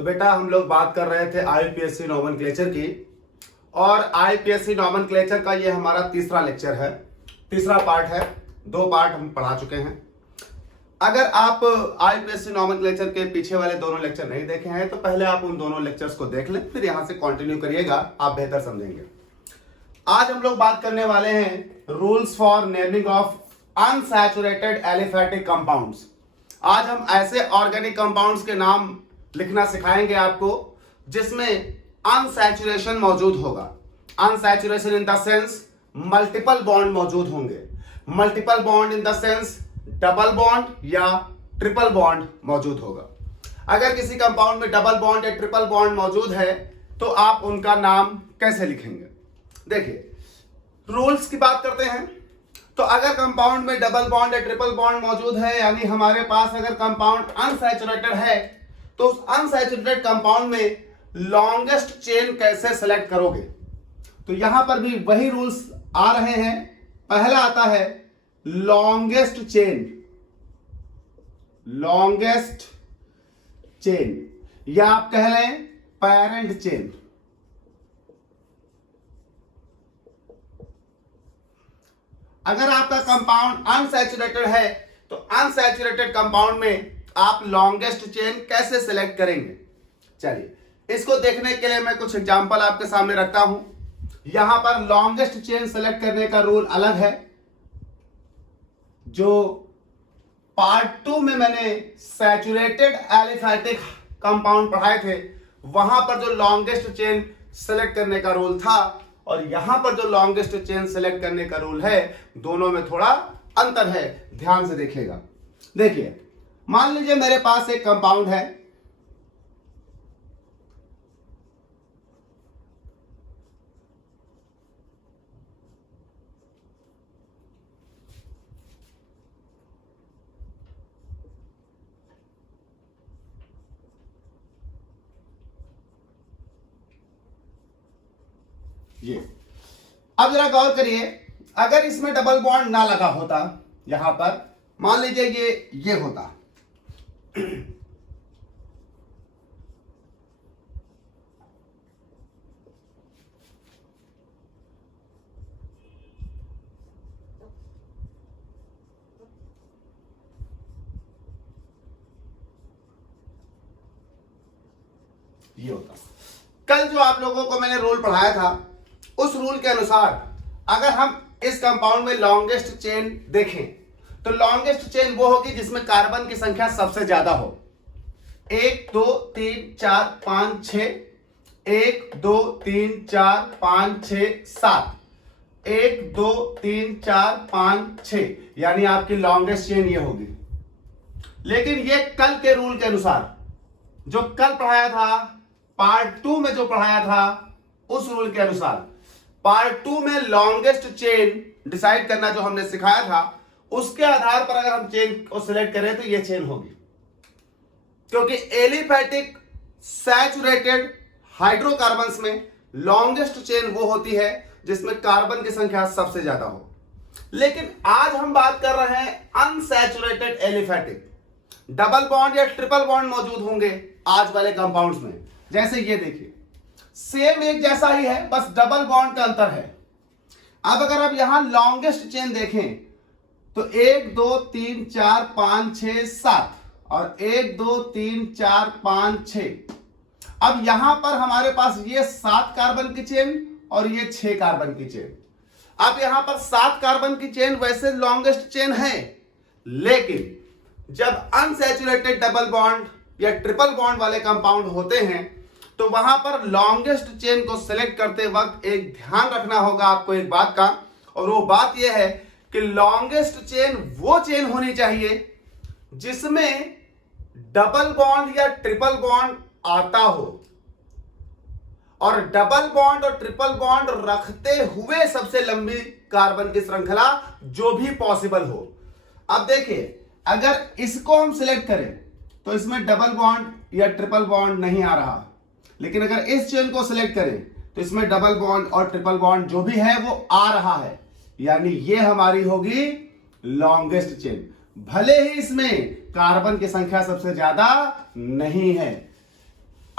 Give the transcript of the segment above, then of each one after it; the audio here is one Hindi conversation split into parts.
तो बेटा हम लोग बात कर रहे थे आईपीएससी नोमेनक्लेचर की, और आईपीएससी नोमेनक्लेचर का ये हमारा तीसरा लेक्चर है, तीसरा पार्ट है। 2 पार्ट हम पढ़ा चुके हैं। अगर आप आईपीएससी नोमेनक्लेचर के पीछे वाले दोनों लेक्चर नहीं देखे हैं तो पहले आप उन दोनों लेक्चर्स को देख लें, फिर यहां से कंटिन्यू करिएगा, आप बेहतर समझेंगे। आज हम लोग बात करने वाले हैं rules for naming of unsaturated aliphatic compounds. आज हम ऐसे ऑर्गेनिक कंपाउंड्स के नाम लिखना सिखाएंगे आपको जिसमें अनसैचुरेशन मौजूद होगा। Unsaturation in the sense multiple bond मौजूद होंगे। Multiple bond in the sense double bond या ट्रिपल बॉन्ड मौजूद होगा। अगर किसी कंपाउंड में डबल बॉन्ड या ट्रिपल बॉन्ड मौजूद है तो आप उनका नाम कैसे लिखेंगे? देखिए, रूल्स की बात करते हैं तो अगर कंपाउंड में डबल बॉन्ड या ट्रिपल बॉन्ड मौजूद है, यानी हमारे पास अगर कंपाउंड अनसैचुरेटेड है, तो उस अनसैचुरेटेड कंपाउंड में लॉन्गेस्ट चेन कैसे सेलेक्ट करोगे? तो यहां पर भी वही रूल्स आ रहे हैं। पहला आता है लॉन्गेस्ट चेन, लॉन्गेस्ट चेन, या आप कह लें पेरेंट चेन। अगर आपका कंपाउंड अनसैचुरेटेड है तो अनसैचुरेटेड कंपाउंड में आप लॉन्गेस्ट चेन कैसे सेलेक्ट करेंगे? चलिए, इसको देखने के लिए मैं कुछ एग्जांपल आपके सामने रखता हूं। यहां पर लॉन्गेस्ट चेन सेलेक्ट करने का रूल अलग है। जो पार्ट 2 में मैंने सैचुरेटेड एलिफैटिक कंपाउंड पढ़ाए थे, वहां पर जो लॉन्गेस्ट चेन सेलेक्ट करने का रूल था और यहां पर जो लॉन्गेस्ट चेन सेलेक्ट करने का रूल है, दोनों में थोड़ा अंतर है। ध्यान से देखिएगा। देखिए, मान लीजिए मेरे पास एक कंपाउंड है, ये। अब जरा गौर करिए, अगर इसमें डबल बॉन्ड ना लगा होता, यहां पर मान लीजिए ये होता, ये होता। कल जो आप लोगों को मैंने रूल पढ़ाया था, उस रूल के अनुसार अगर हम इस कंपाउंड में लॉन्गेस्ट चेन देखें तो लॉन्गेस्ट चेन वो होगी जिसमें कार्बन की संख्या सबसे ज्यादा हो। 1 2 3 4 5 6, 1 2 3 4 5 6 7, 1 2 3 4 5 6, यानी आपकी लॉन्गेस्ट चेन ये होगी। लेकिन ये कल के रूल के अनुसार, जो कल पढ़ाया था, पार्ट 2 में जो पढ़ाया था, उस रूल के अनुसार पार्ट 2 में लॉन्गेस्ट चेन डिसाइड करना जो हमने सिखाया था, उसके आधार पर अगर हम चेन को सिलेक्ट करें तो ये चेन होगी। क्योंकि एलिफैटिक सैचुरेटेड हाइड्रोकार्बन्स में लॉन्गेस्ट चेन वो होती है जिसमें कार्बन की संख्या सबसे ज्यादा हो। लेकिन आज हम बात कर रहे हैं अनसैचुरेटेड एलिफैटिक। डबल बॉन्ड या ट्रिपल बॉन्ड मौजूद होंगे आज वाले कंपाउंड्स में। जैसे ये देखिए, सेम एक जैसा ही है, बस डबल बॉन्ड का अंतर है। अब अगर आप यहां लॉन्गेस्ट चेन देखें तो 1 2 3 4 5 6 7 और 1 2 3 4 5 6। अब यहां पर हमारे पास ये 7 कार्बन की चेन और ये 6 कार्बन की चेन। अब यहां पर 7 कार्बन की चेन वैसे लॉन्गेस्ट चेन है, लेकिन जब अनसैचुरेटेड डबल बॉन्ड या ट्रिपल बॉन्ड वाले कंपाउंड होते हैं तो वहां पर लॉन्गेस्ट चेन को सिलेक्ट करते वक्त एक ध्यान रखना होगा आपको एक बात का, और वो बात यह है कि लॉन्गेस्ट चेन वो चेन होनी चाहिए जिसमें डबल बॉन्ड या ट्रिपल बॉन्ड आता हो, और डबल बॉन्ड और ट्रिपल बॉन्ड रखते हुए सबसे लंबी कार्बन की श्रृंखला जो भी पॉसिबल हो। अब देखिए, अगर इसको हम सिलेक्ट करें तो इसमें डबल बॉन्ड या ट्रिपल बॉन्ड नहीं आ रहा, लेकिन अगर इस चेन को सिलेक्ट करें तो इसमें डबल बॉन्ड और ट्रिपल बॉन्ड जो भी है वो आ रहा है, यानी ये हमारी होगी लॉन्गेस्ट चेन। भले ही इसमें कार्बन की संख्या सबसे ज्यादा नहीं है।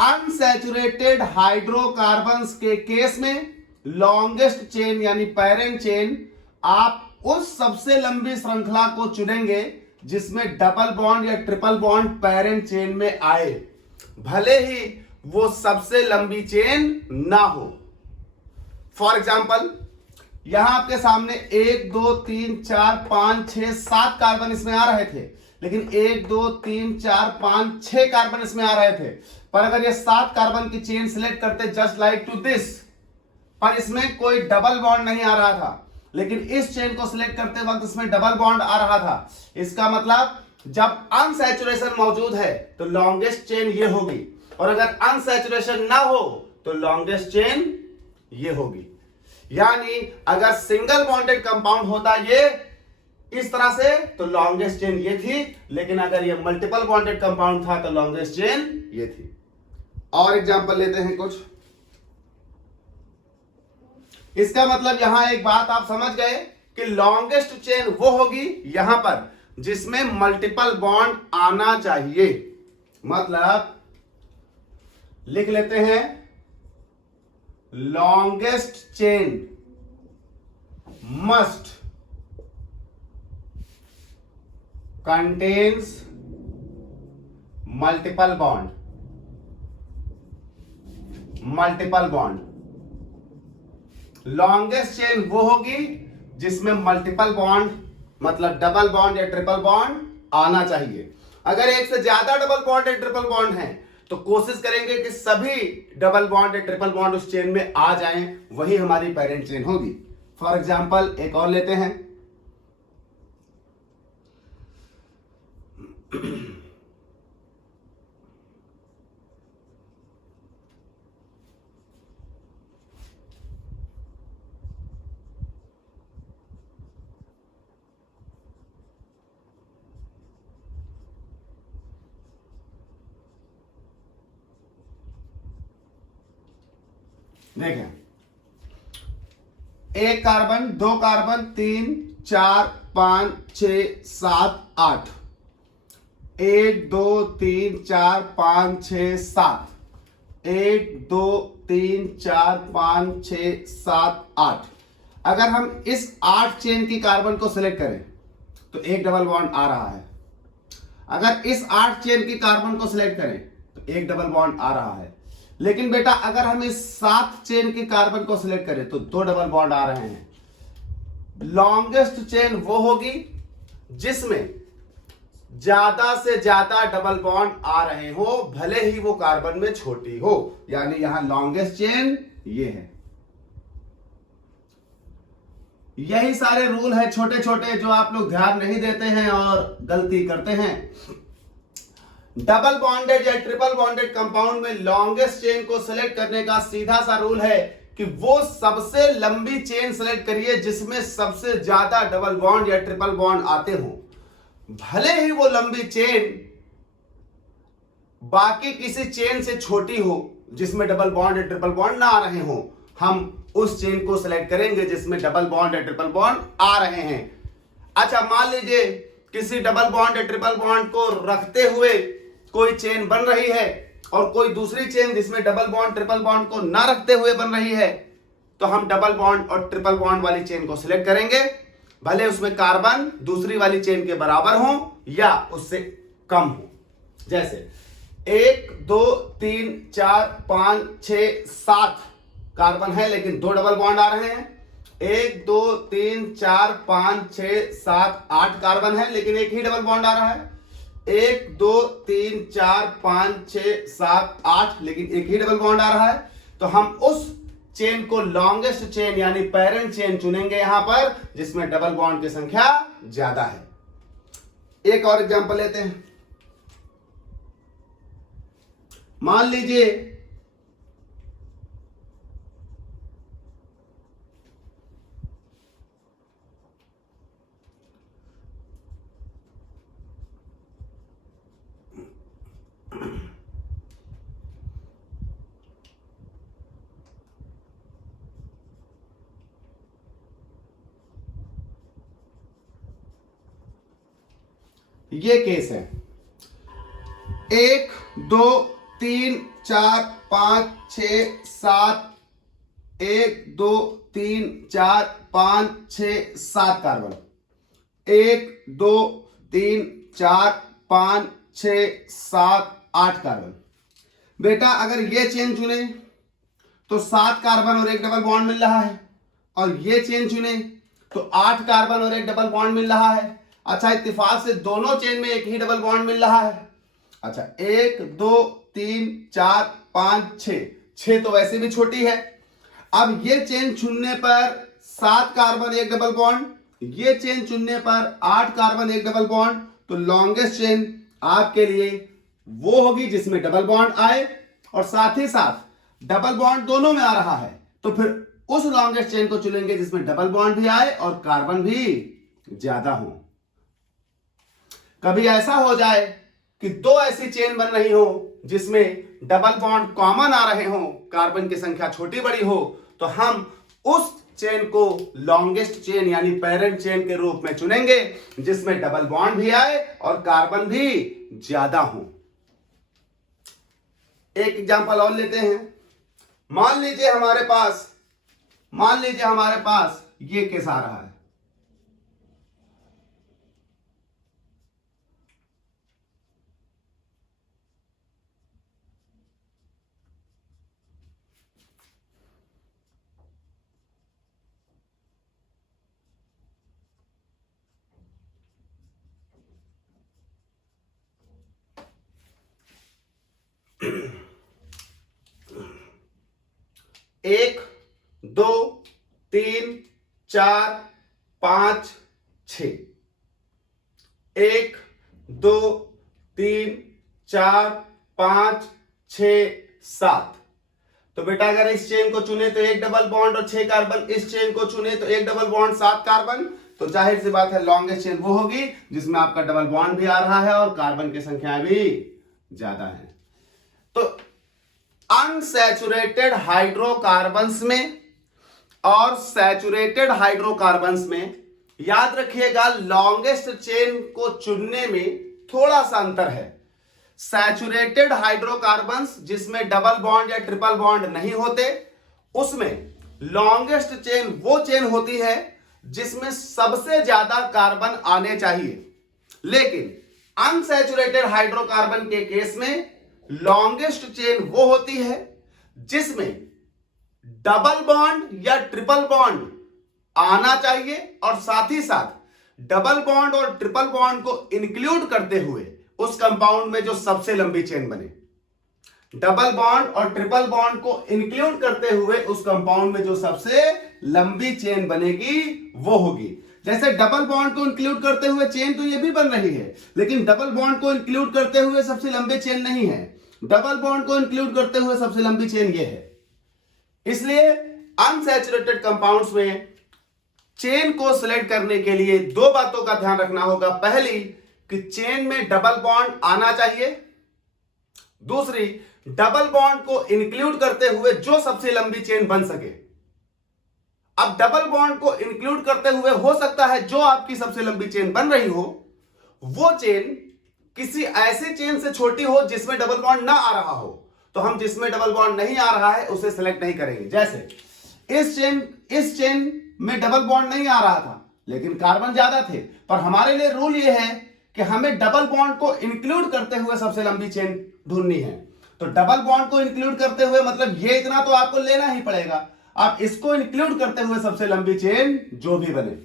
अनसैचुरेटेड हाइड्रोकार्बन्स के केस में लॉन्गेस्ट चेन यानी पेरेंट चेन, आप उस सबसे लंबी श्रृंखला को चुनेंगे जिसमें डबल बॉन्ड या ट्रिपल बॉन्ड पेरेंट चेन में आए, भले ही वो सबसे लंबी चेन ना हो। फॉर एग्जाम्पल, यहां आपके सामने 1 2 3 4 5 6 7 कार्बन इसमें आ रहे थे, लेकिन 1 2 3 4 5 6 कार्बन इसमें आ रहे थे। पर अगर ये 7 कार्बन की चेन सिलेक्ट करते जस्ट लाइक टू दिस, पर इसमें कोई डबल बॉन्ड नहीं आ रहा था, लेकिन इस चेन को सिलेक्ट करते वक्त इसमें डबल बॉन्ड आ रहा था। इसका मतलब जब अनसैचुरेशन मौजूद है तो लॉन्गेस्ट चेन ये होगी, और अगर अनसैचुरेशन ना हो तो लॉन्गेस्ट चेन ये होगी। यानी अगर सिंगल बॉन्डेड कंपाउंड होता ये इस तरह से तो लॉन्गेस्ट चेन ये थी, लेकिन अगर ये मल्टीपल बॉन्डेड कंपाउंड था तो लॉन्गेस्ट चेन ये थी। और एग्जांपल लेते हैं कुछ। इसका मतलब यहां एक बात आप समझ गए कि लॉन्गेस्ट चेन वो होगी यहां पर जिसमें मल्टीपल बॉन्ड आना चाहिए। मतलब लिख लेते हैं, longest chain must contains multiple bond. Multiple bond, longest chain वो होगी जिसमें मल्टीपल बॉन्ड मतलब डबल बॉन्ड या ट्रिपल बॉन्ड आना चाहिए। अगर एक से ज्यादा डबल बॉन्ड या ट्रिपल बॉन्ड है तो कोशिश करेंगे कि सभी डबल बॉन्ड या ट्रिपल बॉन्ड उस चेन में आ जाएं, वही हमारी पेरेंट चेन होगी। फॉर एग्जांपल एक और लेते हैं। देखें, 1 कार्बन 2 कार्बन 3 4 5 6 7 8, 1 2 3 4 5 6 7, 1 2 3 4 5 6 7 8। अगर हम इस 8 चेन की कार्बन को सिलेक्ट करें तो एक डबल बॉन्ड आ रहा है। अगर इस 8 चेन की कार्बन को सिलेक्ट करें तो एक डबल बॉन्ड आ रहा है। लेकिन बेटा अगर हम इस 7 चेन की कार्बन को सिलेक्ट करें तो 2 डबल बॉन्ड आ रहे हैं। लॉन्गेस्ट चेन वो होगी जिसमें ज्यादा से ज्यादा डबल बॉन्ड आ रहे हो, भले ही वो कार्बन में छोटी हो। यानी यहां लॉन्गेस्ट चेन ये है। यही सारे रूल है छोटे छोटे जो आप लोग ध्यान नहीं देते हैं और गलती करते हैं। डबल बॉन्डेड या ट्रिपल बॉन्डेड कंपाउंड में लॉन्गेस्ट चेन को सिलेक्ट करने का सीधा सा रूल है कि वो सबसे लंबी चेन सिलेक्ट करिए जिसमें सबसे ज्यादा डबल बॉन्ड या ट्रिपल बॉन्ड आते हो, भले ही वो लंबी चेन बाकी किसी चेन से छोटी हो जिसमें डबल बॉन्ड या ट्रिपल बॉन्ड ना आ रहे हो। हम उस चेन को सिलेक्ट करेंगे जिसमें डबल बॉन्ड या ट्रिपल बॉन्ड आ रहे हैं। अच्छा, मान लीजिए किसी डबल बॉन्ड या ट्रिपल बॉन्ड को रखते हुए कोई चेन बन रही है और कोई दूसरी चेन जिसमें डबल बॉन्ड ट्रिपल बॉन्ड को ना रखते हुए बन रही है, तो हम डबल बॉन्ड और ट्रिपल बॉन्ड वाली चेन को सिलेक्ट करेंगे, भले उसमें कार्बन दूसरी वाली चेन के बराबर हो या उससे कम हो। जैसे 1 2 3 4 5 6 7 कार्बन है लेकिन 2 डबल बॉन्ड आ रहे हैं। 1 2 3 4 5 6 7 8 कार्बन है लेकिन एक ही डबल बॉन्ड आ रहा है। 1 2 3 4 5 6 7 8 लेकिन एक ही डबल बॉन्ड आ रहा है। तो हम उस चेन को लॉन्गेस्ट चेन यानी पेरेंट चेन चुनेंगे यहां पर जिसमें डबल बॉन्ड की संख्या ज्यादा है। एक और एग्जांपल लेते हैं। मान लीजिए ये केस है 1 2 3 4 5 6 7, 1 2 3 4 5 6 7 कार्बन, 1 2 3 4 5 6 7 8 कार्बन। बेटा अगर ये चेन चुने तो 7 कार्बन और एक डबल बॉन्ड मिल रहा है, और ये चेन चुने तो 8 कार्बन और एक डबल बॉन्ड मिल रहा है। अच्छा, इत्तेफाक से दोनों चेन में एक ही डबल बॉन्ड मिल रहा है। अच्छा, 1 2 3 4 5 6 तो वैसे भी छोटी है। अब ये चेन चुनने पर 7 कार्बन एक डबल बॉन्ड, ये चेन चुनने पर 8 कार्बन एक डबल बॉन्ड, तो लॉन्गेस्ट चेन आपके लिए वो होगी जिसमें डबल बॉन्ड आए और साथ ही साथ डबल बॉन्ड दोनों में आ रहा है, तो फिर उस लॉन्गेस्ट चेन को चुनेंगे जिसमें डबल बॉन्ड भी आए और कार्बन भी ज्यादा हो। कभी ऐसा हो जाए कि दो ऐसी चेन बन रही हो जिसमें डबल बॉन्ड कॉमन आ रहे हो, कार्बन की संख्या छोटी बड़ी हो, तो हम उस चेन को लॉन्गेस्ट चेन यानी पेरेंट चेन के रूप में चुनेंगे जिसमें डबल बॉन्ड भी आए और कार्बन भी ज्यादा हो। एक एग्जांपल और लेते हैं। मान लीजिए हमारे पास ये केस आ रहा है। एक 2 3 4 5 6, 1 2 3 4 5 6 7। तो बेटा अगर इस चेन को चुने तो एक डबल बॉन्ड और 6 कार्बन, इस चेन को चुने तो एक डबल बॉन्ड 7 कार्बन, तो जाहिर सी बात है लॉन्गेस्ट चेन वो होगी जिसमें आपका डबल बॉन्ड भी आ रहा है और कार्बन की संख्या भी ज्यादा है। तो अनसैचुरेटेड हाइड्रोकार्बन्स में और सैचुरेटेड हाइड्रोकार्बन्स में याद रखिएगा लॉन्गेस्ट चेन को चुनने में थोड़ा सा अंतर है। सैचुरेटेड हाइड्रोकार्बन्स जिसमें डबल बॉन्ड या ट्रिपल बॉन्ड नहीं होते, उसमें लॉन्गेस्ट चेन वो चेन होती है जिसमें सबसे ज्यादा कार्बन आने चाहिए। लेकिन अनसैचुरेटेड हाइड्रोकार्बन के केस में लॉन्गेस्ट चेन वो होती है जिसमें डबल बॉन्ड या ट्रिपल बॉन्ड आना चाहिए और साथ ही साथ डबल बॉन्ड और ट्रिपल बॉन्ड को इंक्लूड करते हुए उस कंपाउंड में जो सबसे लंबी चेन बने। डबल बॉन्ड और ट्रिपल बॉन्ड को इंक्लूड करते हुए उस कंपाउंड में जो सबसे लंबी चेन बनेगी वो होगी। जैसे डबल बॉन्ड को इंक्लूड करते हुए चेन तो ये भी बन रही है, लेकिन डबल बॉन्ड को इंक्लूड करते हुए सबसे लंबी चेन नहीं है। डबल बॉन्ड को इंक्लूड करते हुए सबसे लंबी चेन ये है। इसलिए अनसैचुरेटेड कंपाउंड्स में चेन को सिलेक्ट करने के लिए दो बातों का ध्यान रखना होगा। पहली कि चेन में डबल बॉन्ड आना चाहिए, दूसरी डबल बॉन्ड को इंक्लूड करते हुए जो सबसे लंबी चेन बन सके। अब डबल बॉन्ड को इंक्लूड करते हुए हो सकता है जो आपकी सबसे लंबी चेन बन रही हो वो चेन किसी ऐसे चेन से छोटी हो जिसमें डबल बॉन्ड ना आ रहा हो, तो हम जिसमें डबल बॉन्ड नहीं आ रहा है उसे सिलेक्ट नहीं करेंगे। जैसे इस चेन में डबल बॉन्ड नहीं आ रहा था लेकिन कार्बन ज्यादा थे, पर हमारे लिए रूल ये है कि हमें डबल बॉन्ड को इंक्लूड करते हुए सबसे लंबी चेन ढूंढनी है। तो डबल बॉन्ड को इंक्लूड करते हुए मतलब ये इतना तो आपको लेना ही पड़ेगा, आप इसको इंक्लूड करते हुए सबसे लंबी चेन जो भी बने।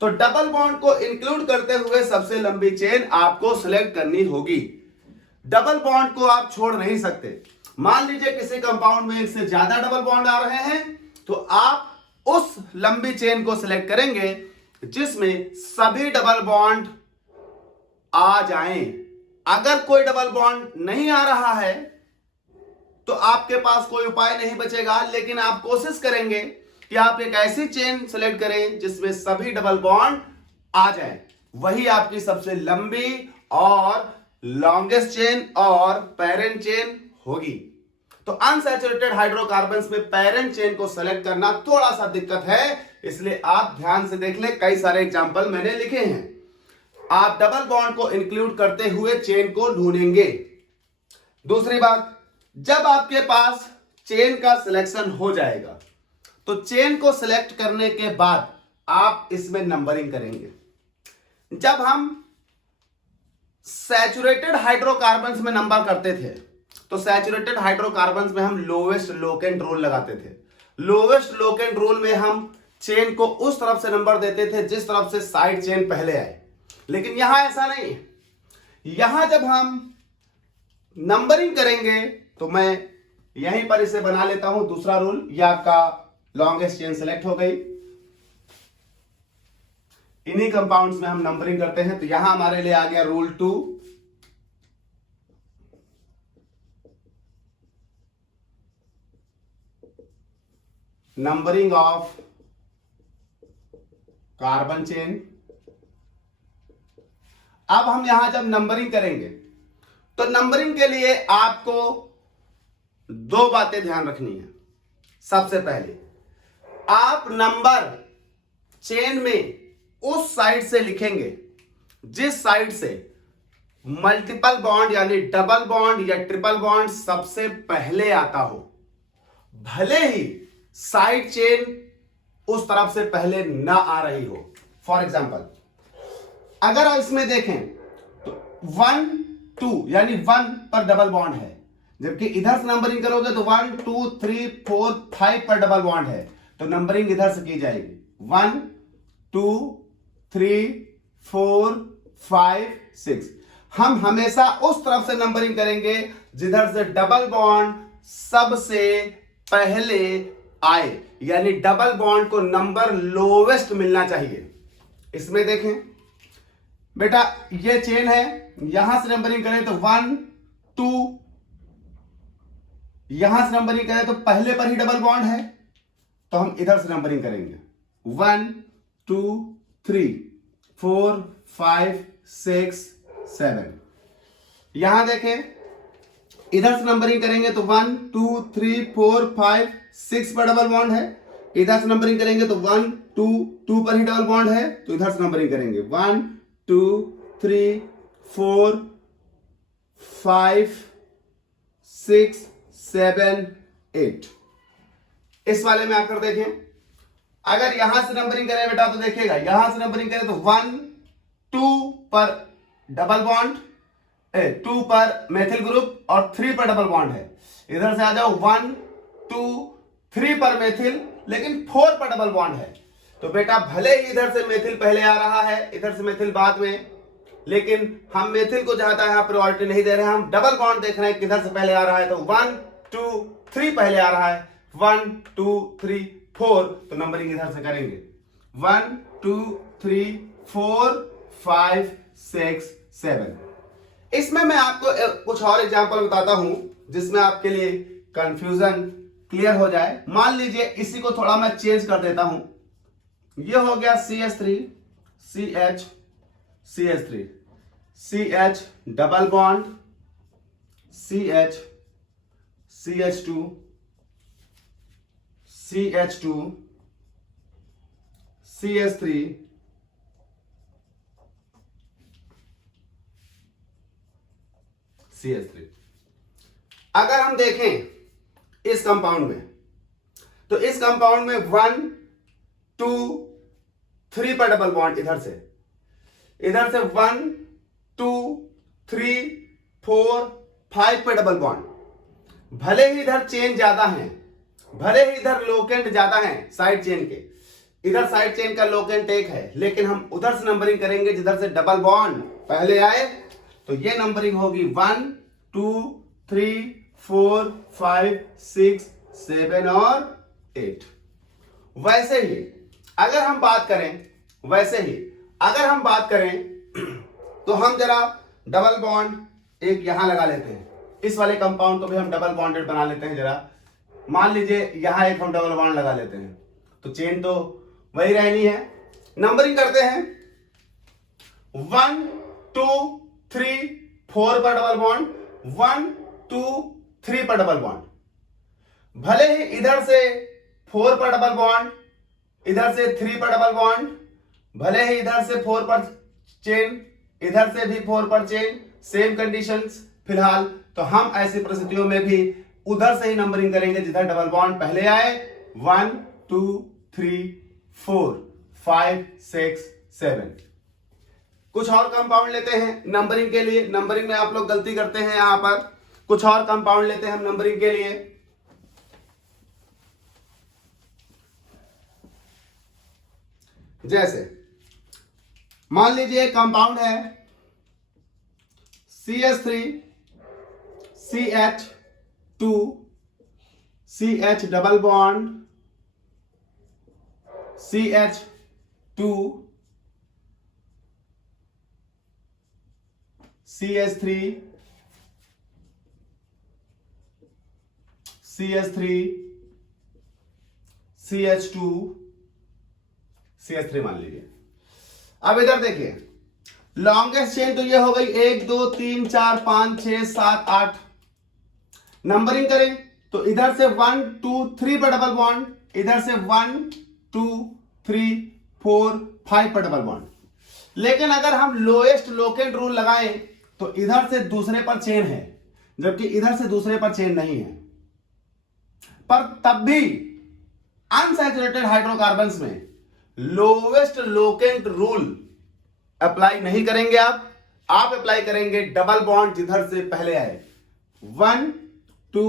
तो डबल बॉन्ड को इंक्लूड करते हुए सबसे लंबी चेन आपको सिलेक्ट करनी होगी। डबल बॉन्ड को आप छोड़ नहीं सकते। मान लीजिए किसी कंपाउंड में एक से ज्यादा डबल बॉन्ड आ रहे हैं तो आप उस लंबी चेन को सिलेक्ट करेंगे जिसमें सभी डबल बॉन्ड आ जाएं। अगर कोई डबल बॉन्ड नहीं आ रहा है तो आपके पास कोई उपाय नहीं बचेगा, लेकिन आप कोशिश करेंगे कि आप एक ऐसी चेन सेलेक्ट करें जिसमें सभी डबल बॉन्ड आ जाए। वही आपकी सबसे लंबी और लॉन्गेस्ट चेन और पेरेंट चेन होगी। तो अनसैचुरेटेड हाइड्रोकार्बन्स में पेरेंट चेन को सेलेक्ट करना थोड़ा सा दिक्कत है, इसलिए आप ध्यान से देख लें। कई सारे एग्जांपल मैंने लिखे हैं। आप डबल बॉन्ड को इंक्लूड करते हुए चेन को ढूंढेंगे। दूसरी बात, जब आपके पास चेन का सिलेक्शन हो जाएगा तो चेन को सिलेक्ट करने के बाद आप इसमें नंबरिंग करेंगे। जब हम सैचुरेटेड हाइड्रोकार्बन्स में नंबर करते थे तो सैचुरेटेड हाइड्रोकार्बन्स में हम लोवेस्ट लोकेंट रूल लगाते थे। लोवेस्ट लोकेंट रूल में हम चेन को उस तरफ से नंबर देते थे जिस तरफ से साइड चेन पहले आए, लेकिन यहां ऐसा नहीं है। यहां जब हम नंबरिंग करेंगे तो मैं यहीं पर इसे बना लेता हूं दूसरा रूल, ये आपका लॉन्गेस्ट चेन सेलेक्ट हो गई। इन्हीं कंपाउंड्स में हम नंबरिंग करते हैं, तो यहां हमारे लिए आ गया rule 2, numbering of carbon chain. अब हम यहां जब नंबरिंग करेंगे तो नंबरिंग के लिए आपको दो बातें ध्यान रखनी है। सबसे पहले आप नंबर चेन में उस साइड से लिखेंगे जिस साइड से मल्टीपल बॉन्ड यानी डबल बॉन्ड या ट्रिपल बॉन्ड सबसे पहले आता हो, भले ही साइड चेन उस तरफ से पहले ना आ रही हो। फॉर एग्जाम्पल अगर आप इसमें देखें तो 1 2 यानी 1 पर डबल बॉन्ड है, जबकि इधर से नंबरिंग करोगे तो 1 2 3 4 5 पर डबल बॉन्ड है, तो नंबरिंग इधर से की जाएगी 1 2 3 4 5 6। हम हमेशा उस तरफ से नंबरिंग करेंगे जिधर से डबल बॉन्ड सबसे पहले आए, यानी डबल बॉन्ड को नंबर लोवेस्ट मिलना चाहिए। इसमें देखें बेटा, ये चेन है, यहां से नंबरिंग करें तो 1 2, यहां से नंबरिंग करें तो पहले पर ही डबल बॉन्ड है, तो हम इधर से नंबरिंग करेंगे 1 2 3 4 5 6 7। यहां देखें इधर से नंबरिंग करेंगे तो 1 2 3 4 5 6 पर डबल बॉन्ड है, इधर से नंबरिंग करेंगे तो 1 2 2 पर ही डबल बॉन्ड है, तो इधर से नंबरिंग करेंगे 1 2 3 4 5 6 7 8। इस वाले में आकर देखें, अगर यहां से नंबरिंग करें बेटा तो देखिएगा यहां से नंबरिंग करें तो 1 2 पर डबल बॉन्ड, 2 पर मेथिल ग्रुप और 3 पर डबल बॉन्ड है। इधर से आ जाओ 1 2 3 पर मेथिल, लेकिन 4 पर डबल बॉन्ड है, तो बेटा भले ही इधर से मेथिल पहले आ रहा है, इधर से मेथिल बाद में, लेकिन हम मेथिल को ज्यादा यहां प्रायोरिटी नहीं दे रहे हैं, हम डबल बॉन्ड देख रहे हैं किधर से पहले आ रहा है, तो 1 2 3 पहले आ रहा है, 1 2 3 4, तो नंबरिंग इधर से करेंगे 1 2 3 4 5 6 7। इसमें मैं आपको कुछ और एग्जांपल बताता हूं जिसमें आपके लिए कंफ्यूजन क्लियर हो जाए। मान लीजिए इसी को थोड़ा मैं चेंज कर देता हूं, ये हो गया CH3 CH CH3 CH double bond CH CH2 CH2 CH3 CH3। अगर हम देखें इस कंपाउंड में तो इस कंपाउंड में 1 2 3 पर डबल बॉन्ड, इधर से 1 2 3 4 5 पर डबल बॉन्ड। भले ही इधर चेन ज्यादा है, भले ही इधर लोकेंट ज्यादा है साइड चेन के, इधर साइड चेन का लोकेंट एक है, लेकिन हम उधर से नंबरिंग करेंगे जिधर से डबल बॉन्ड पहले आए, तो ये नंबरिंग होगी 1 2 3 4 5 6 7 और 8। वैसे ही अगर हम बात करें तो हम जरा डबल बॉन्ड एक यहां लगा लेते हैं, इस वाले कंपाउंड को भी हम डबल बॉन्डेड बना लेते हैं। जरा मान लीजिए यहां एक हम डबल बॉन्ड लगा लेते हैं, तो चेन तो वही रहनी है। नंबरिंग करते हैं 1 2 3 4 पर डबल बॉन्ड, 1 2 3 पर डबल बॉन्ड। भले ही इधर से 4 पर डबल बॉन्ड, इधर से 3 पर डबल बॉन्ड, भले ही इधर से 4 पर चेन, इधर से भी 4 पर चेन, सेम कंडीशंस फिलहाल, तो हम ऐसी परिस्थितियों में भी उधर से ही नंबरिंग करेंगे जिधर डबल बॉन्ड पहले आए। 1 2 3 4 5 6 7। कुछ और कंपाउंड लेते हैं नंबरिंग के लिए। नंबरिंग में आप लोग गलती करते हैं, यहां पर कुछ और कंपाउंड लेते हैं हम नंबरिंग के लिए। जैसे मान लीजिए कंपाउंड है CH3 CH2 CH double bond CH2 CH3 CH3 CH2 CH3 मान लीजिए। अब इधर देखिए, लॉन्गेस्ट चेन तो ये हो गई 1 2 3 4 5 6 7 8। नंबरिंग करें तो इधर से 1 2 3 पर डबल बॉन्ड, इधर से 1 2 3 4 5 पर डबल बॉन्ड। लेकिन अगर हम लोएस्ट लोकेंट रूल लगाएं तो इधर से दूसरे पर चेन है, जबकि इधर से दूसरे पर चेन नहीं है। पर तब भी अनसैचुरेटेड हाइड्रोकार्बन्स में लोवेस्ट लोकेंट रूल अप्लाई नहीं करेंगे। आप अप्लाई करेंगे डबल बॉन्ड जिधर से पहले आए। 1 2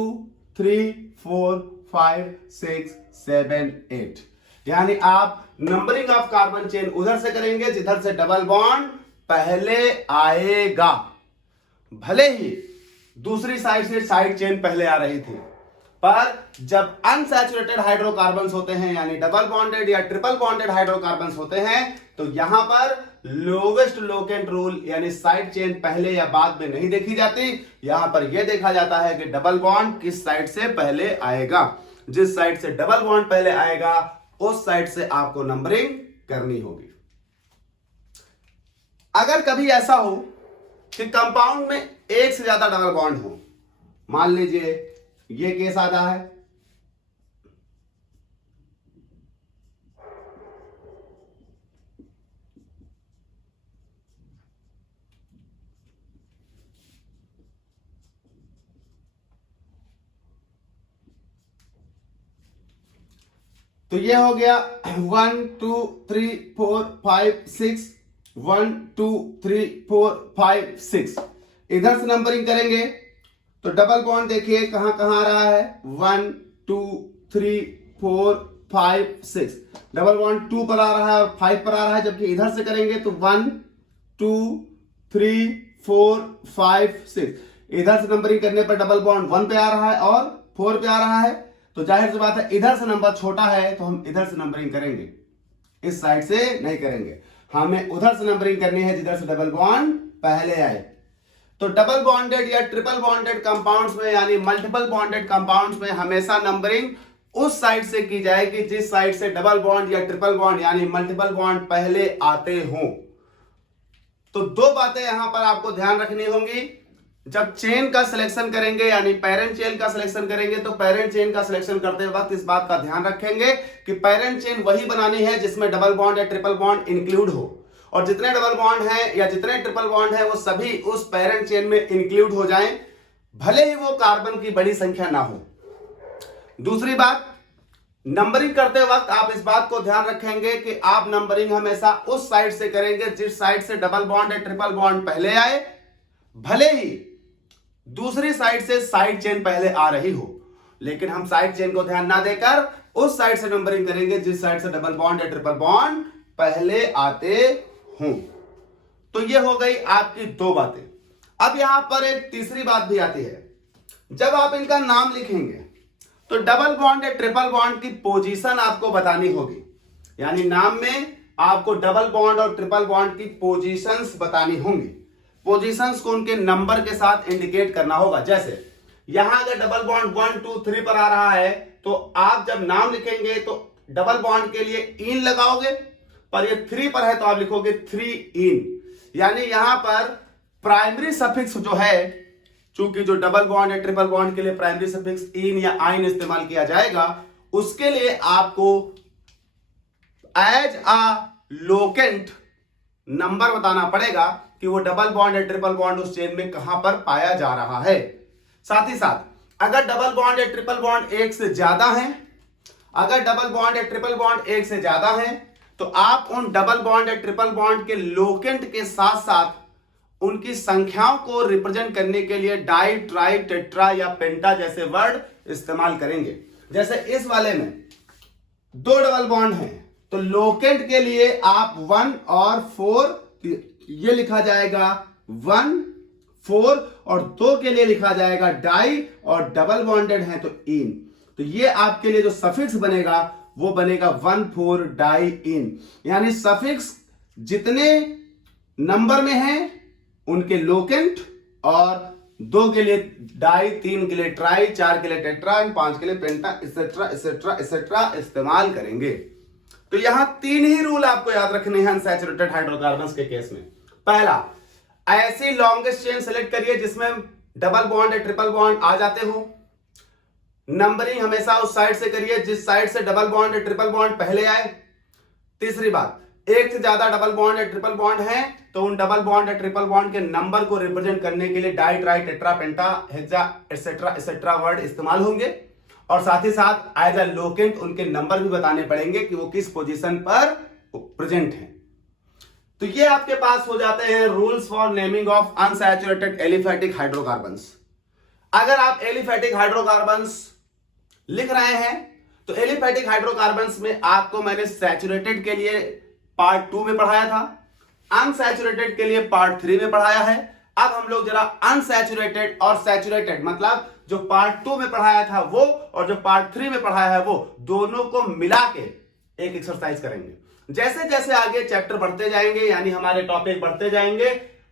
3 4 5 6 7 8, यानी आप नंबरिंग ऑफ कार्बन चेन उधर से करेंगे जिधर से डबल बॉन्ड पहले आएगा, भले ही दूसरी साइड से साइड चेन पहले आ रही थी। पर जब अनसैचुरेटेड हाइड्रोकार्बन्स होते हैं, यानी डबल बॉन्डेड या ट्रिपल बॉन्डेड हाइड्रोकार्बन्स होते हैं, तो यहां पर लोवेस्ट लोकेंट रूल यानी साइड चेन पहले या बाद में नहीं देखी जाती। यहां पर यह देखा जाता है कि डबल बॉन्ड किस साइड से पहले आएगा। जिस साइड से डबल बॉन्ड पहले आएगा उस साइड से आपको नंबरिंग करनी होगी। अगर कभी ऐसा हो कि कंपाउंड में एक से ज्यादा डबल बॉन्ड हो, मान लीजिए ये केस आता है, तो ये हो गया 1 2 3 4 5 6, 1 2 3 4 5 6। इधर से नंबरिंग करेंगे तो डबल बॉन्ड देखिए कहां कहां आ रहा है, 1 2 3 4 5 6। डबल बॉन्ड 2 पर आ रहा है और 5 पर आ रहा है, जबकि इधर से करेंगे तो 1 2 3 4 5 6। इधर से नंबरिंग करने पर डबल बॉन्ड 1 पे आ रहा है और 4 पे आ रहा है, तो जाहिर सी बात है इधर से नंबर छोटा है तो हम इधर से नंबरिंग करेंगे, इस साइड से नहीं करेंगे। हमें उधर से नंबरिंग करनी है जिधर से डबल बॉन्ड पहले आए। तो डबल बॉन्डेड या ट्रिपल बॉन्डेड कंपाउंड्स में यानी मल्टीपल बॉन्डेड कंपाउंड्स में हमेशा नंबरिंग उस साइड से की जाएगी जिस साइड से डबल बॉन्ड या ट्रिपल बॉन्ड यानी मल्टीपल बॉन्ड पहले आते हों। तो दो बातें यहां पर आपको ध्यान रखनी होंगी। जब चेन का सिलेक्शन करेंगे यानी पेरेंट चेन का सिलेक्शन करेंगे तो पेरेंट चेन का सिलेक्शन करते वक्त इस बात का ध्यान रखेंगे कि पेरेंट चेन वही बनानी है जिसमें डबल बॉन्ड या ट्रिपल बॉन्ड इंक्लूड हो, और जितने डबल बॉन्ड हैं या जितने ट्रिपल बॉन्ड हैं वो सभी उस पेरेंट चेन में इंक्लूड हो जाएं, भले ही वो कार्बन की बड़ी संख्या ना हो। दूसरी बात, नंबरिंग करते वक्त आप इस बात को ध्यान रखेंगे कि आप नंबरिंग हमेशा उस साइड से करेंगे जिस साइड से डबल बॉन्ड या ट्रिपल बॉन्ड पहले आए, भले ही दूसरी साइड से साइड चेन पहले आ रही हो। लेकिन हम साइड चेन को ध्यान ना देकर उस साइड से नंबरिंग करेंगे जिस साइड से डबल बॉन्ड या ट्रिपल बॉन्ड पहले आते हों। तो ये हो गई आपकी दो बातें। अब यहां पर एक तीसरी बात भी आती है। जब आप इनका नाम लिखेंगे तो डबल बॉन्ड या ट्रिपल बॉन्ड की पोजीशन आपको बतानी होगी, यानी नाम में आपको डबल बॉन्ड और ट्रिपल बॉन्ड की पोजीशंस बतानी होंगी। पोजीशंस को उनके नंबर के साथ इंडिकेट करना होगा। जैसे यहां अगर डबल बॉन्ड 1 2 3 पर आ रहा है तो आप जब नाम लिखेंगे तो डबल बॉन्ड के लिए इन लगाओगे, पर ये 3 पर है तो आप लिखोगे 3 इन, यानी यहां पर प्राइमरी सफिक्स जो है, चूंकि जो डबल बॉन्ड या ट्रिपल बॉन्ड के लिए प्राइमरी सफिक्स इन या आइन इस्तेमाल किया जाएगा, उसके लिए आपको एज अ लोकेंट नंबर बताना पड़ेगा कि वो डबल बॉन्ड या ट्रिपल बॉन्ड उस चेन में कहां पर पाया जा रहा है। साथ ही साथ अगर डबल बॉन्ड या ट्रिपल बॉन्ड एक से ज्यादा है, अगर डबल बॉन्ड या ट्रिपल बॉन्ड एक से ज्यादा है, तो आप उन डबल बॉन्ड या ट्रिपल बॉन्ड के लोकेंट के साथ साथ उनकी संख्याओं को रिप्रेजेंट करने के लिए डाई, ट्राई, टेट्रा या पेंटा जैसे वर्ड इस्तेमाल करेंगे। जैसे इस वाले में 2 डबल बॉन्ड हैं, तो लोकेंट के लिए आप 1 और 4 ये लिखा जाएगा 1 4, और 2 के लिए लिखा जाएगा डाई, और डबल बॉन्डेड है तो इन। तो ये आपके लिए जो सफिक्स बनेगा वो बनेगा 1 4 डाई इन, यानी सफिक्स जितने नंबर में है उनके लोकेंट, और 2 के लिए डाई, 3 के लिए ट्राई, 4 के लिए टेट्रा, 5 के लिए पेंटा, इसेट्रा इसेट्रा इसेट्रा इस्तेमाल करेंगे। तो यहां 3 ही रूल आपको याद रखने हैं अनसैचुरेटेड हाइड्रोकार्बन्स के केस में। पहला, ऐसी लॉन्गेस्ट चेन सेलेक्ट करिए जिसमें डबल बॉन्ड या ट्रिपल बॉन्ड आ जाते हो। नंबरिंग हमेशा उस साइड से करिए जिस साइड से डबल बॉन्ड या ट्रिपल बॉन्ड पहले आए। तीसरी बात, एक से ज्यादा डबल बॉन्ड या ट्रिपल बॉन्ड है तो उन डबल बॉन्ड या ट्रिपल बॉन्ड के नंबर को रिप्रेजेंट करने के लिए डाई, ट्राई, टेट्रा, पेंटा, हेक्सा एटसेट्रा एटसेट्रा वर्ड इस्तेमाल होंगे, और साथ ही साथ एज अ लोकेंट उनके नंबर भी बताने पड़ेंगे कि वो किस पोजीशन पर प्रेजेंट है। तो ये आपके पास हो जाते हैं rules for naming of unsaturated aliphatic hydrocarbons. अगर आप एलिफैटिक हाइड्रोकार्बन्स लिख रहे हैं तो एलिफैटिक हाइड्रोकार्बन्स में आपको मैंने सैचुरेटेड के लिए पार्ट 2 में पढ़ाया था, अनसैचुरेटेड के लिए पार्ट 3 में पढ़ाया है। अब हम लोग जरा अनसैचुरेटेड और सैचुरेटेड, मतलब जो पार्ट 2 में पढ़ाया था वो और जो पार्ट 3 में पढ़ाया है वो, दोनों को मिला के एक एक्सरसाइज करेंगे। जैसे जैसे आगे चैप्टर बढ़ते जाएंगे, यानी हमारे टॉपिक बढ़ते जाएंगे,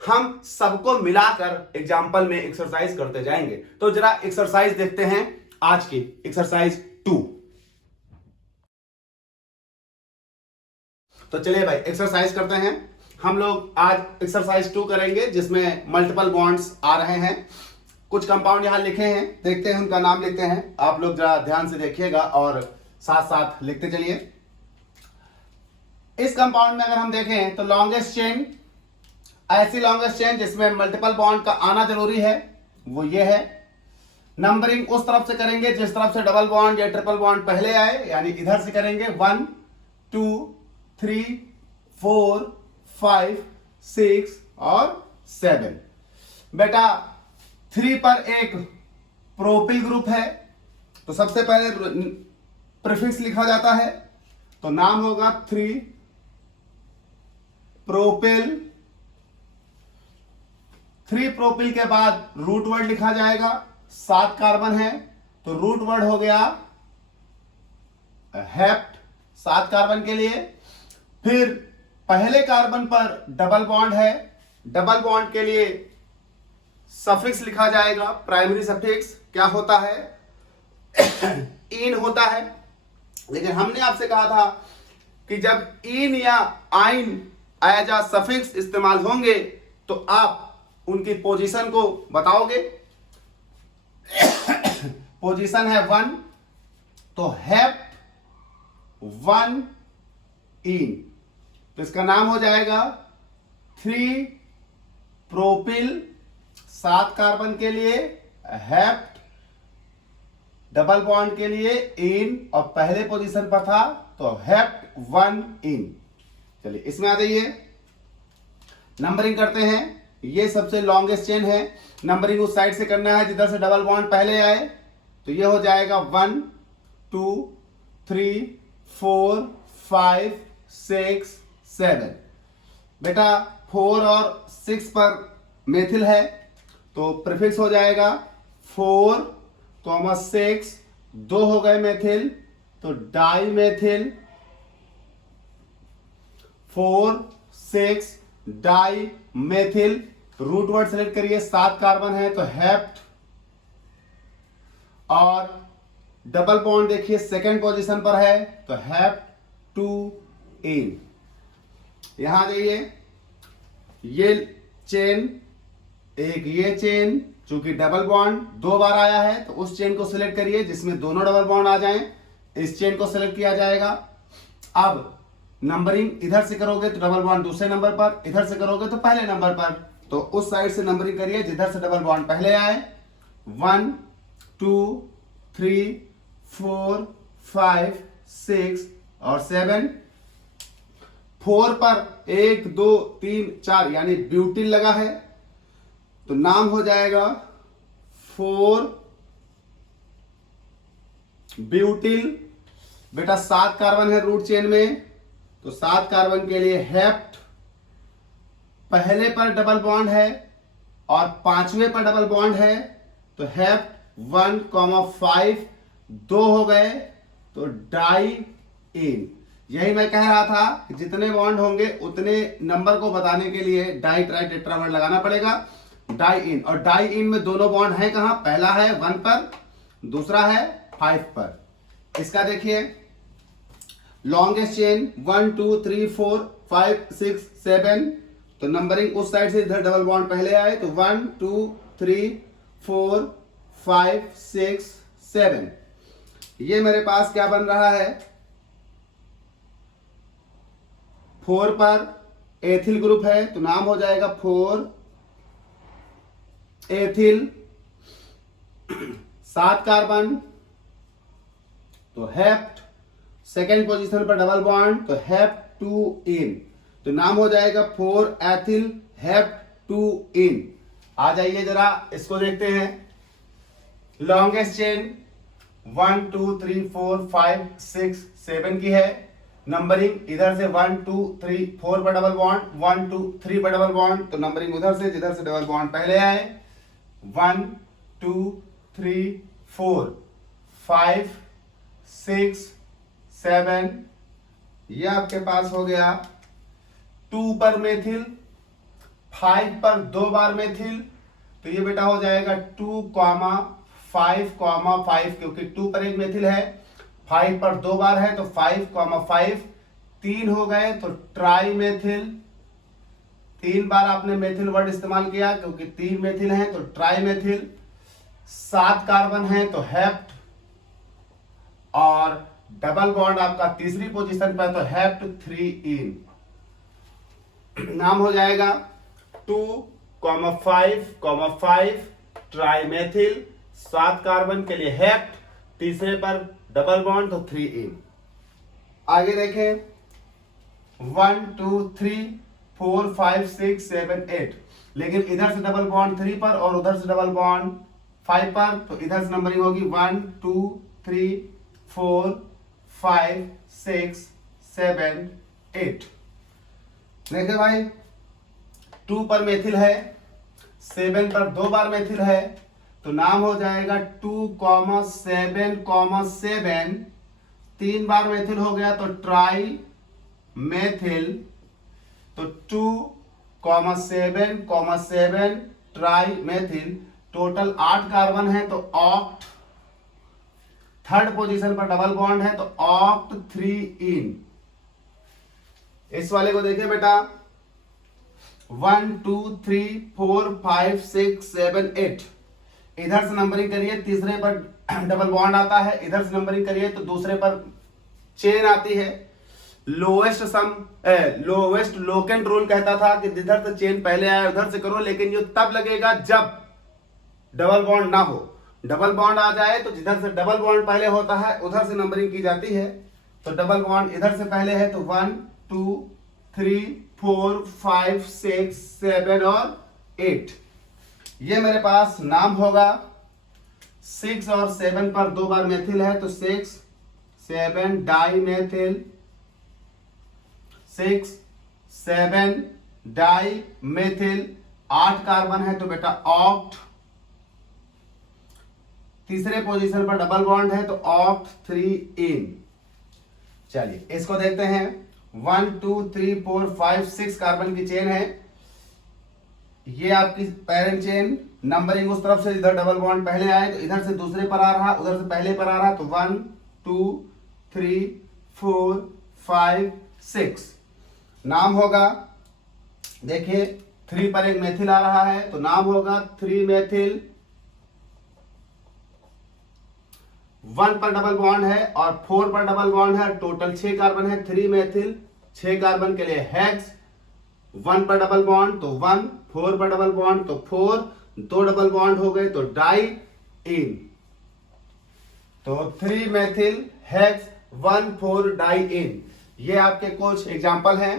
हम सबको मिलाकर एग्जाम्पल में एक्सरसाइज करते जाएंगे। तो जरा एक्सरसाइज देखते हैं, आज की एक्सरसाइज 2। तो चलिए भाई एक्सरसाइज करते हैं। हम लोग आज एक्सरसाइज 2 करेंगे जिसमें मल्टीपल बॉन्ड्स आ रहे हैं। कुछ कंपाउंड यहां लिखे हैं, देखते हैं उनका नाम लिखते हैं। आप लोग जरा ध्यान से देखिएगा और साथ साथ लिखते चलिए। इस कंपाउंड में अगर हम देखें तो लॉन्गेस्ट चेन, ऐसी लॉन्गेस्ट चेन जिसमें मल्टीपल बॉन्ड का आना जरूरी है वो ये है। नंबरिंग उस तरफ से करेंगे जिस तरफ से डबल बॉन्ड या ट्रिपल बॉन्ड पहले आए, यानी इधर से करेंगे 1 2 3 4 5 6 और 7। बेटा 3 पर एक प्रोपिल ग्रुप है तो सबसे पहले प्रीफिक्स लिखा जाता है, तो नाम होगा 3 प्रोपिल। 3 प्रोपिल के बाद रूट वर्ड लिखा जाएगा। 7 कार्बन है तो रूट वर्ड हो गया हेप्ट 7 कार्बन के लिए। फिर पहले कार्बन पर डबल बॉन्ड है, डबल बॉन्ड के लिए सफिक्स लिखा जाएगा। प्राइमरी सफिक्स क्या होता है? इन होता है। लेकिन हमने आपसे कहा था कि जब इन या आइन एज अ सफिक्स इस्तेमाल होंगे तो आप उनकी पोजीशन को बताओगे। पोजीशन है 1, तो हेप्ट 1 इन, तो इसका नाम हो जाएगा 3 प्रोपिल 7 कार्बन के लिए, हेप्ट डबल बॉन्ड के लिए इन, और पहले पोजीशन पर था तो हेप्ट 1 इन। चलिए इसमें आ जाइए, नंबरिंग करते हैं। ये सबसे लॉन्गेस्ट चेन है, नंबरिंग उस साइड से करना है जिधर से डबल बॉन्ड पहले आए, तो ये हो जाएगा 1 2 3 4 5 6 7। बेटा 4 और 6 पर मेथिल है तो प्रीफिक्स हो जाएगा 4 6, 2 हो गए मेथिल तो di methyl, 4 6 di methyl. Root word select करिए, 7 कार्बन है तो हेप्ट, और डबल बॉन्ड देखिए सेकंड पोजीशन पर है तो हेप्ट 2 इन। यहां जाइए, ये चेन, एक ये चेन, चूंकि डबल बॉन्ड 2 बार आया है तो उस चेन को सिलेक्ट करिए जिसमें दोनों डबल बॉन्ड आ जाएं, इस चेन को सिलेक्ट किया जाएगा। अब नंबरिंग इधर से करोगे तो डबल बॉन्ड दूसरे नंबर पर, इधर से करोगे तो पहले नंबर पर, तो उस साइड से नंबरिंग करिए जिधर से डबल बॉन्ड पहले आए। 1 2 3 4 5 6 और 7। 4 पर 1 2 3 4 यानी ब्यूटिल लगा है, तो नाम हो जाएगा 4 ब्यूटिल। बेटा 7 कार्बन है रूट चेन में, तो 7 कार्बन के लिए हेप्ट, पहले पर डबल बॉन्ड है और 5वें पर डबल बॉन्ड है, तो हेप्ट 1,5 2 हो गए, तो डाई इन। यही मैं कह रहा था कि जितने बॉन्ड होंगे उतने नंबर को बताने के लिए डाई ट्राई टेट्रामेर लगाना पड़ेगा। डाई इन, और डाई इन में दोनों बॉन्ड है कहां, पहला है 1 पर, दूसरा है 5 पर। इसका देखिए लॉन्गेस्ट चेन 1 2 3 4 5 6 7, तो नंबरिंग उस साइड से इधर डबल बॉन्ड पहले आए, तो 1 2 3 4 5 6 7। ये मेरे पास क्या बन रहा है, 4 पर एथिल ग्रुप है, तो नाम हो जाएगा 4 एथिल। 7 कार्बन, तो हेप्ट, सेकेंड पोजीशन पर डबल बॉन्ड, तो हेप्ट 2 इन, तो नाम हो जाएगा 4 एथिल हेप्ट 2 इन। आ जाइए जरा इसको देखते हैं। लॉन्गेस्ट चेन 1 2 3 4 5 6 7 की है। नंबरिंग इधर से 1 2 3 4 पर डबल बॉन्ड, 1 2 3 पर डबल बॉन्ड, तो नंबरिंग उधर से जिधर से डबल बॉन्ड पहले आए, 1 2 3 4 5 6 7। ये आपके पास हो गया 2 पर मेथिल, 5 पर 2 बार मेथिल, तो ये बेटा हो जाएगा 2, 5, 5, क्योंकि 2 पर एक मेथिल है, 5 पर 2 बार है, तो 5, 5 3 हो गए, तो ट्राई मेथिल। 3 बार आपने मेथिल वर्ड इस्तेमाल किया क्योंकि 3 मेथिल है, तो ट्राई मेथिल। 7 कार्बन है, तो हेप्ट, और डबल बॉन्ड आपका तीसरी पोजीशन पर, तो हेप्ट 3 इन। नाम हो जाएगा 2, 5, 5 ट्राई मेथिल। 7 कार्बन के लिए हेप्ट, तीसरे पर डबल बॉन्ड, तो 3 इन। आगे देखें 1 2 3 4 5 6 7 8, लेकिन इधर से डबल बॉन्ड 3 पर और उधर से डबल बॉन्ड 5 पर, तो इधर से नंबरिंग होगी 1 2 3 4 5 6 7 8। देखिए भाई 2 पर मेथिल है, 7 पर 2 बार मेथिल है, तो नाम हो जाएगा 2, 7, 7। 3 बार मेथिल हो गया, तो ट्राई मेथिल, तो 2, 7, 7 ट्राई मेथिल। टोटल 8 कार्बन है, तो ऑक्ट। थर्ड पोजीशन पर डबल बॉन्ड है, तो ऑक्ट 3 इन। इस वाले को देखिए बेटा 1 2 3 4 5 6 7 8। इधर से नंबरिंग करिए, तीसरे पर डबल बॉन्ड आता है, इधर से नंबरिंग करिए तो दूसरे पर चेन आती है। लोवेस्ट लोकेंट रूल कहता था कि जिधर से चेन पहले आया उधर से करो, लेकिन ये तब लगेगा जब डबल बॉन्ड ना हो। डबल बॉन्ड आ जाए तो जिधर से डबल बॉन्ड पहले होता है उधर से नंबरिंग की जाती है। तो डबल बॉन्ड इधर से पहले है, तो 1 2 3 4 5 6 7 और 8। ये मेरे पास नाम होगा। 6 और 7 पर 2 बार मेथिल है, तो 6 7 di methyl. 6 7 di methyl. 8 carbon है, तो बेटा ऑक्ट। तीसरे पोजीशन पर डबल बॉन्ड है, तो ऑक्ट 3 इन। चलिए इसको देखते हैं। 1 2 3 4 5 6 कार्बन की चेन है। ये आपकी पेरेंट चेन। नंबरिंग उस तरफ से इधर डबल बॉन्ड पहले आए तो इधर से दूसरे पर आ रहा, उधर से पहले पर आ रहा, तो 1 2 3 4 5 6। नाम होगा, देखिए 3 पर एक मेथिल आ रहा है, तो नाम होगा 3 मेथिल। 1 पर डबल बॉन्ड है और 4 पर डबल बॉन्ड है, टोटल 6 कार्बन है। 3 मेथिल। 6 कार्बन के लिए हेक्स। 1 पर डबल बॉन्ड तो 1, 4 पर डबल बॉन्ड तो 4, 2 डबल बॉन्ड हो गए तो डाई इन। तो 3 मेथिल हेक्स 1,4 डाइइन। ये आपके कुछ एग्जाम्पल हैं,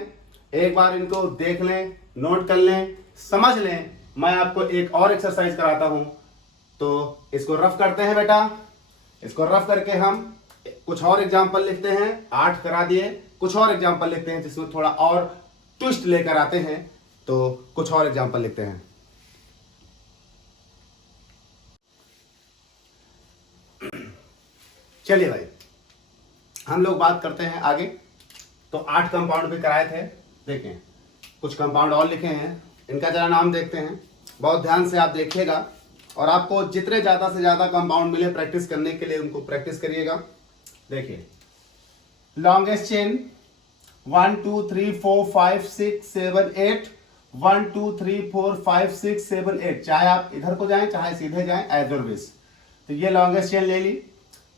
एक बार इनको देख लें, नोट कर लें, समझ लें। मैं आपको एक और एक्सरसाइज कराता हूं, तो इसको रफ करते हैं बेटा। इसको रफ करके हम कुछ और एग्जाम्पल लिखते हैं। 8 करा दिए, कुछ और एग्जाम्पल लिखते हैं जिसमें थोड़ा और ट्विस्ट लेकर आते हैं। तो कुछ और एग्जाम्पल लिखते हैं। चलिए भाई, हम लोग बात करते हैं आगे। तो 8 कंपाउंड भी कराए थे, देखें कुछ कंपाउंड और लिखे हैं, इनका जरा नाम देखते हैं। बहुत ध्यान से आप देखिएगा, और आपको जितने ज़्यादा से ज़्यादा कंपाउंड मिले प्रैक्टिस करने के लिए उनको प्रैक्टिस करिएगा। देखिए, लॉन्गेस्ट चेन 1 2 3 4 5 6 7 8, 1 2 3 4 5 6 7 8, चाहे आप इधर को जाएं चाहे सीधे जाएं, एज ऑलवेज। तो ये लॉन्गेस्ट चेन ले ली।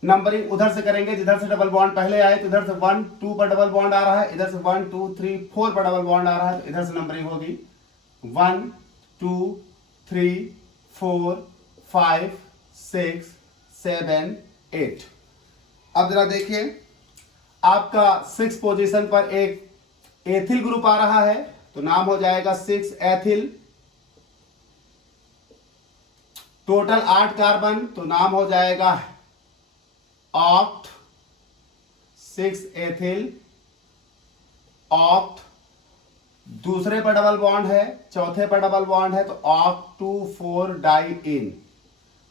नंबरिंग उधर से करेंगे, जिधर से डबल बॉन्ड पहले आए तो इधर से 1 2 पर डबल बॉन्ड आ रहा है, इधर से 1 2 3 4 पर डबल बॉन्ड आ रहा है, तो इधर से नंबरिंग होगी 1 2 3 4 5 6 7 8। अब जरा देखिए, आपका 6 पोजीशन पर एक एथिल ग्रुप आ रहा है, तो नाम हो जाएगा 6 एथिल। टोटल 8 कार्बन, तो नाम हो जाएगा ऑक्ट। 6 ethyl oct. दूसरे पर डबल बॉन्ड है, चौथे पर डबल बॉन्ड है, तो ऑक्ट 2 4 डाइइन,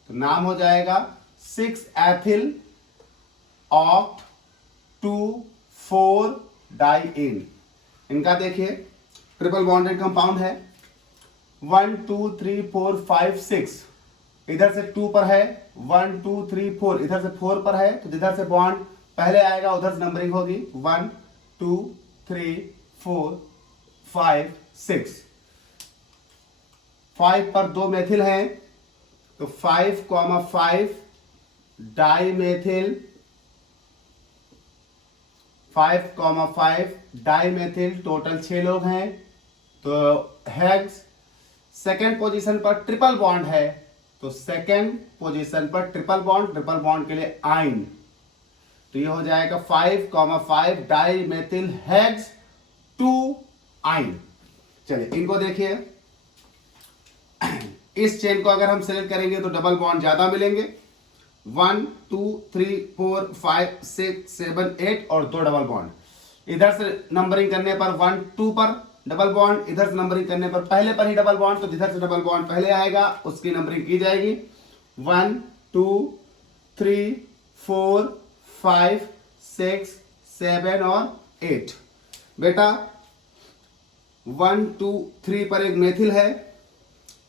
तो नाम हो जाएगा 6 एथिल ऑक्ट 2 4 डाइइन। इनका देखिए ट्रिपल बॉन्डेड कंपाउंड है। 1 2 3 4 5 6, इधर से 2 पर है, 1 2 3 4, इधर से 4 पर है, तो जिधर से बॉन्ड पहले आएगा उधर से नंबरिंग होगी 1 2 3 4 5 6। 5 पर 2 मेथिल है, तो 5,5 डाइमेथिल, 5,5 डाइमेथिल। टोटल 6 लोग हैं। तो हेक्स सेकेंड पोजीशन पर ट्रिपल बॉन्ड है, तो सेकेंड पोजीशन पर ट्रिपल बॉन्ड के लिए आइन, तो ये हो जाएगा 5,5 डाइमेथिल हेक्स 2 आइन। चलिए इनको देखिए, इस चेन को अगर हम सेलेक्ट करेंगे तो डबल बॉन्ड ज्यादा मिलेंगे। 1 2 3 4 5 6 7 8 और 2 डबल बॉन्ड। इधर से नंबरिंग करने पर 1 2 पर डबल बॉन्ड, इधर से नंबरिंग करने पर पहले पर ही डबल बॉन्ड, तो जिधर से डबल बॉन्ड पहले आएगा उसकी नंबरिंग की जाएगी। 1 2 3 4 5 6 7 और 8। बेटा 1 2 3 पर एक मेथिल है,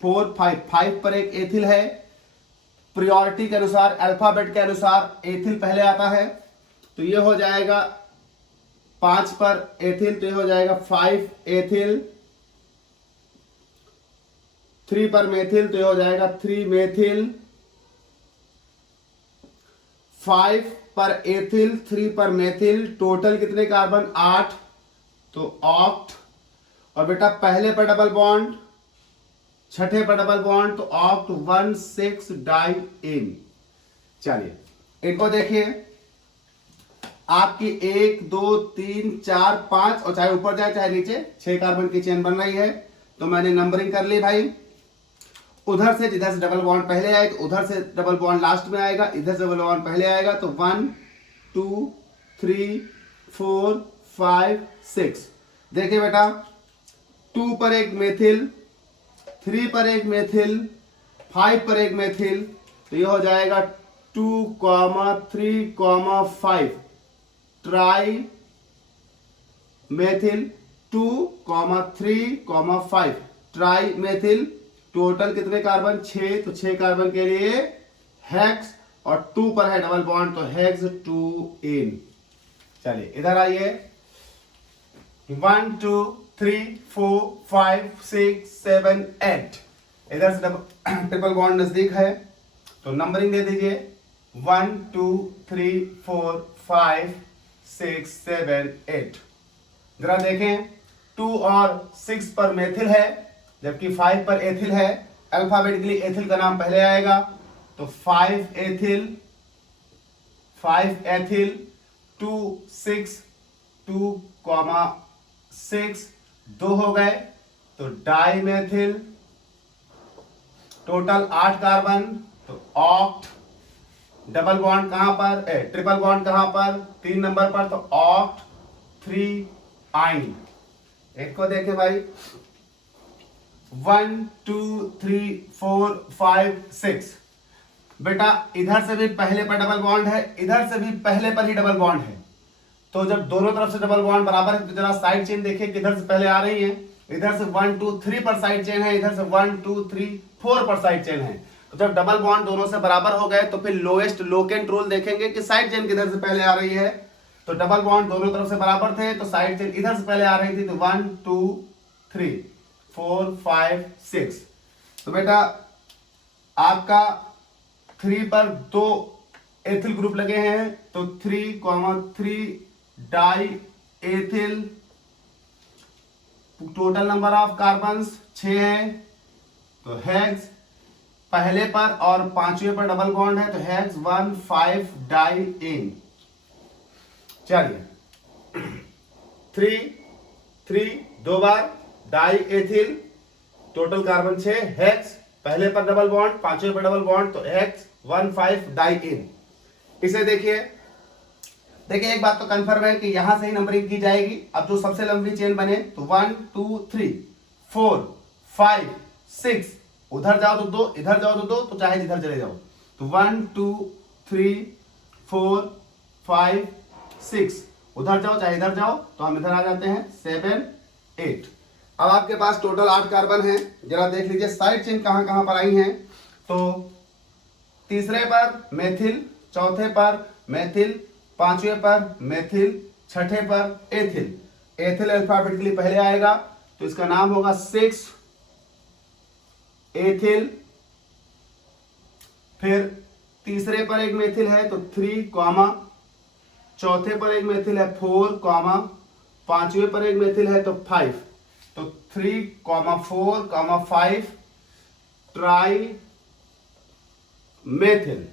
4 5 पर एक एथिल है। प्रायोरिटी के अनुसार, अल्फाबेट के अनुसार एथिल पहले आता है, तो ये हो जाएगा 5 पर एथिल, तो ये हो जाएगा 5 एथिल। 3 पर मेथिल, तो ये हो जाएगा 3 मेथिल। 5 पर एथिल, 3 पर मेथिल। टोटल कितने कार्बन? 8, तो ऑक्ट। और बेटा पहले पर डबल बॉन्ड, छठे पर डबल बॉन्ड, तो ऑक्ट 1 6 डाइइन। चलिए इनको देखिए, आपकी 1 2 3 4 5 और चाहे ऊपर जाए चाहे नीचे 6 कार्बन की चेन बन रही है। तो मैंने नंबरिंग कर ली भाई। उधर से जिधर से डबल बॉन्ड पहले आए तो उधर से डबल बॉन्ड लास्ट में आएगा, इधर से डबल बॉन्ड पहले आएगा, तो 1 2 3 4 5 6। देखिए बेटा 2 पर एक मेथिल, 3 पर एक मेथिल, 5 पर एक मेथिल, तो ये हो जाएगा 2, 3, 5 try methyl. 2, 3, 5 try methyl. Total कितने कार्बन? 6, तो 6 कार्बन के लिए हेक्स, और 2 पर है डबल बॉन्ड, तो हेक्स 2इन। चलिए इधर आइए, 1 2 3 4 5 6 7 8। इधर से ट्रिपल बॉन्ड नजदीक है, तो नंबरिंग दे दीजिए 1 2 3 4 5 6 7 8। जरा देखें 2 और 6 पर मेथिल है, जबकि 5 पर एथिल है। अल्फाबेटिकली एथिल का नाम पहले आएगा, तो 5 एथिल 5 एथिल 2 6 2 6 2 हो गए, तो डाई मेथिल, टोटल 8 कार्बन, तो ऑक्ट, डबल बॉन्ड कहां पर, ट्रिपल बॉन्ड कहां पर, 3 नंबर पर, तो ऑक्ट 3 आइन। एक को देखें भाई, 1 2 3 4 5 6। बेटा इधर से भी पहले पर डबल बॉन्ड है, इधर से भी पहले पर ही डबल बॉन्ड है, तो जब दोनों तरफ से डबल बॉन्ड बराबर है तो जरा साइड चेन देखिए किधर से पहले आ रही है। इधर से 1 2 3 पर साइड चेन है, इधर से 1 2 3 4 पर साइड चेन है। तो जब डबल बॉन्ड दोनों से बराबर हो गए तो फिर लोएस्ट लोकेंट रूल देखेंगे कि साइड चेन किधर से पहले आ रही है। तो डबल बॉन्ड दोनों तरफ से बराबर थे तो साइड चेन इधर से पहले आ रही थी, तो 1 2 3 4 5 6। तो बेटा आपका 3 पर 2 एथिल ग्रुप लगे हैं, तो 3 die ethyl, total number of carbons 6 है, तो हेक्स पहले पर और पांचवें पर डबल बॉन्ड है, तो हेक्स 1 5 डाई इन। चलिए 3 2 बार diethyl, total carbon 6, hex पहले पर डबल बॉन्ड, पांचवें पर डबल बॉन्ड, तो हेक्स 1 5 डाई इन। इसे देखिए एक बात तो कंफर्म है कि यहां से ही नंबरिंग की जाएगी। अब जो सबसे लंबी चेन बने तो 1 2 3 4 5 6, उधर जाओ तो 2, इधर जाओ तो 2, तो चाहे जिधर चले जाओ, तो 1 2 3 4 5 6, उधर जाओ चाहे इधर जाओ, तो हम इधर आ जाते हैं 7 8। अब आपके पास टोटल 8 कार्बन है। जरा देख लीजिए साइड चेन कहां कहां पर आई हैं। तो तीसरे पर मेथिल, चौथे पर मेथिल, पांचवें पर मेथिल, छठे पर एथिल। एथिल अल्फाबेटिकली पहले आएगा तो इसका नाम होगा 6 एथिल। फिर तीसरे पर एक मेथिल है तो 3, चौथे पर एक मेथिल है 4, पांचवें पर एक मेथिल है तो 5, तो 3, 4, 5 ट्राई मेथिल।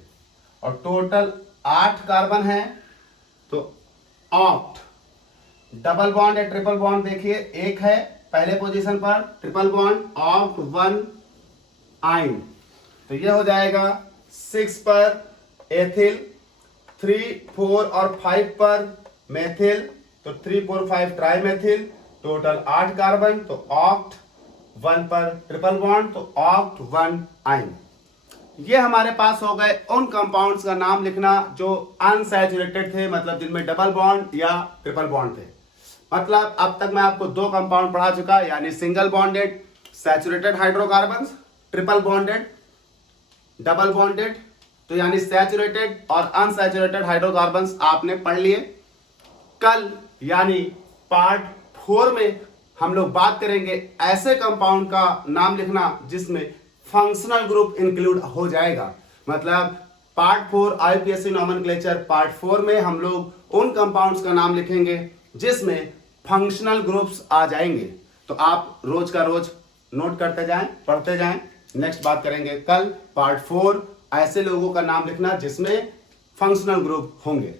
और टोटल 8 कार्बन है, तो ऑक्ट। डबल बॉन्ड है, ट्रिपल बॉन्ड देखिए, एक है पहले पोजीशन पर, ट्रिपल बॉन्ड, ऑक्ट 1 आइन। तो यह हो जाएगा 6 पर एथिल, 3 4 और 5 पर मेथिल, तो 3 4 5 ट्राई मेथिल, टोटल 8 कार्बन, तो ऑक्ट 1 पर ट्रिपल बॉन्ड, तो ऑक्ट 1 आइन। ये हमारे पास हो गए उन कंपाउंड्स का नाम लिखना जो अनसैचुरेटेड थे, मतलब जिनमें डबल बॉन्ड या ट्रिपल बॉन्ड थे। मतलब अब तक मैं आपको 2 कंपाउंड पढ़ा चुका, यानी single bonded saturated hydrocarbons, triple bonded double bonded, तो यानी सैचुरेटेड और अनसैचुरेटेड हाइड्रोकार्बन्स आपने पढ़ लिए। कल यानी पार्ट 4 में हम लोग बात करेंगे ऐसे कंपाउंड का नाम लिखना जिसमें फंक्शनल ग्रुप इंक्लूड हो जाएगा। मतलब पार्ट 4 आईपीएससी नोमेनक्लेचर पार्ट 4 में हम लोग उन कंपाउंड्स का नाम लिखेंगे जिसमें फंक्शनल ग्रुप्स आ जाएंगे। तो आप रोज का रोज नोट करते जाएं, पढ़ते जाएं। नेक्स्ट बात करेंगे कल पार्ट 4 ऐसे लोगों का नाम लिखना जिसमें फंक्शनल ग्रुप होंगे।